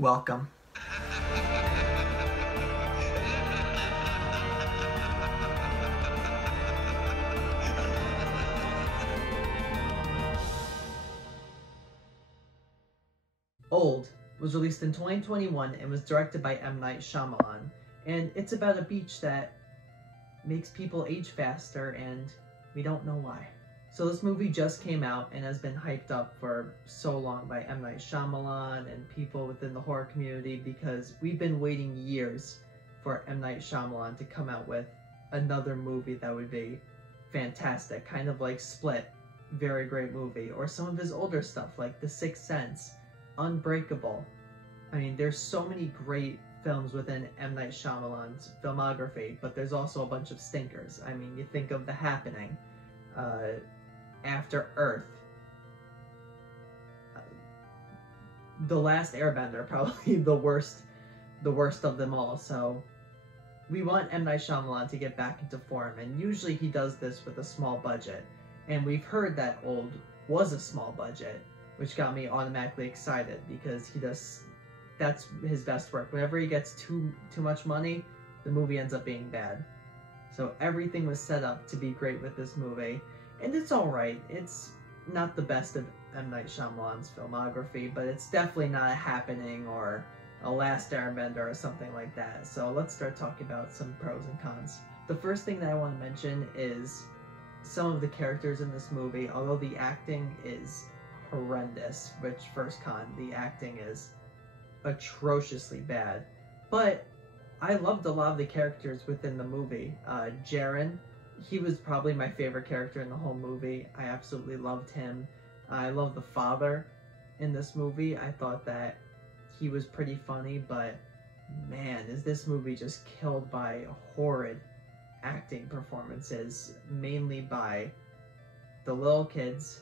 Welcome. Old was released in 2021 and was directed by M. Night Shyamalan, and it's about a beach that makes people age faster, and we don't know why. So this movie just came out and has been hyped up for so long by M. Night Shyamalan and people within the horror community, because we've been waiting years for M. Night Shyamalan to come out with another movie that would be fantastic, kind of like Split, very great movie, or some of his older stuff like The Sixth Sense, Unbreakable. I mean, there's so many great films within M. Night Shyamalan's filmography, but there's also a bunch of stinkers. I mean, you think of The Happening, After Earth, The Last Airbender, probably the worst of them all. So we want M. Night Shyamalan to get back into form, and usually he does this with a small budget. And we've heard that Old was a small budget, which got me automatically excited, because that's his best work. Whenever he gets too much money, the movie ends up being bad. So everything was set up to be great with this movie, and it's alright. It's not the best of M. Night Shyamalan's filmography, but it's definitely not a Happening or a Last Airbender or something like that. So let's start talking about some pros and cons. The first thing that I want to mention is some of the characters in this movie. Although the acting is horrendous, which first con, the acting is atrociously bad, but I loved a lot of the characters within the movie. Jaren, he was probably my favorite character in the whole movie. I absolutely loved him. I love the father in this movie. I thought that he was pretty funny, but man, is this movie just killed by horrid acting performances, mainly by the little kids.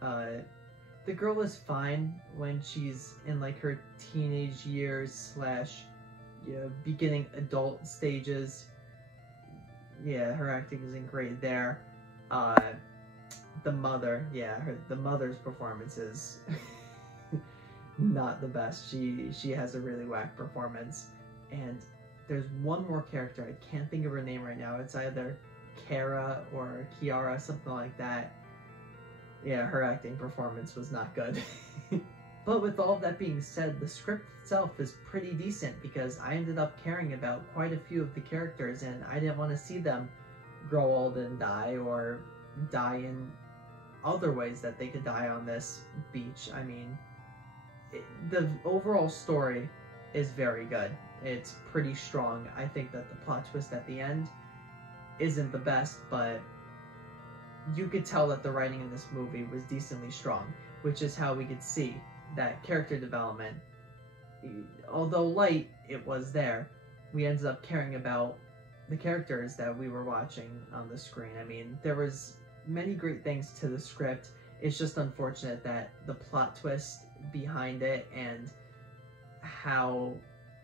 The girl is fine when she's in like her teenage years / beginning adult stages. Yeah, her acting isn't great there. The mother, the mother's performance is not the best. She has a really whack performance. And there's one more character, I can't think of her name right now. It's either Kara or Kiara, something like that. Yeah, her acting performance was not good. But with all of that being said, the script itself is pretty decent, because I ended up caring about quite a few of the characters, and I didn't want to see them grow old and die, or die in other ways that they could die on this beach. I mean, the overall story is very good. It's pretty strong. I think that the plot twist at the end isn't the best, but you could tell that the writing in this movie was decently strong, which is how we could see that character development. Although light, it was there. We ended up caring about the characters that we were watching on the screen. I mean, there was many great things to the script. It's just unfortunate that the plot twist behind it and how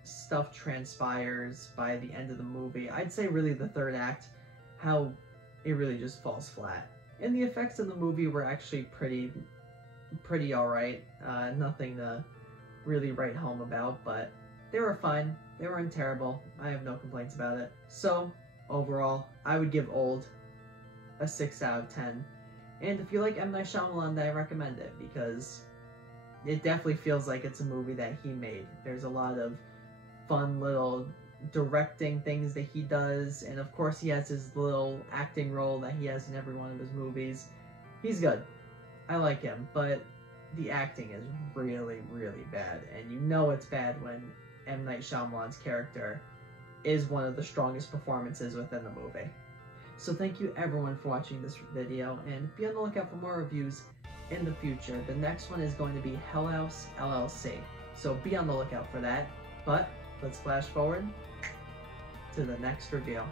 stuff transpires by the end of the movie, I'd say really the third act, how it really just falls flat. And the effects in the movie were actually pretty alright. Nothing to really write home about, but they were fine. They weren't terrible. I have no complaints about it. So, overall, I would give Old a 6 out of 10. And if you like M. Night Shyamalan, I recommend it, because it definitely feels like it's a movie that he made. There's a lot of fun little directing things that he does, and of course he has his little acting role that he has in every one of his movies. He's good. I like him, but the acting is really, really bad, and you know it's bad when M. Night Shyamalan's character is one of the strongest performances within the movie. So thank you everyone for watching this video, and be on the lookout for more reviews in the future. The next one is going to be Hell House LLC, so be on the lookout for that. But let's flash forward to the next review.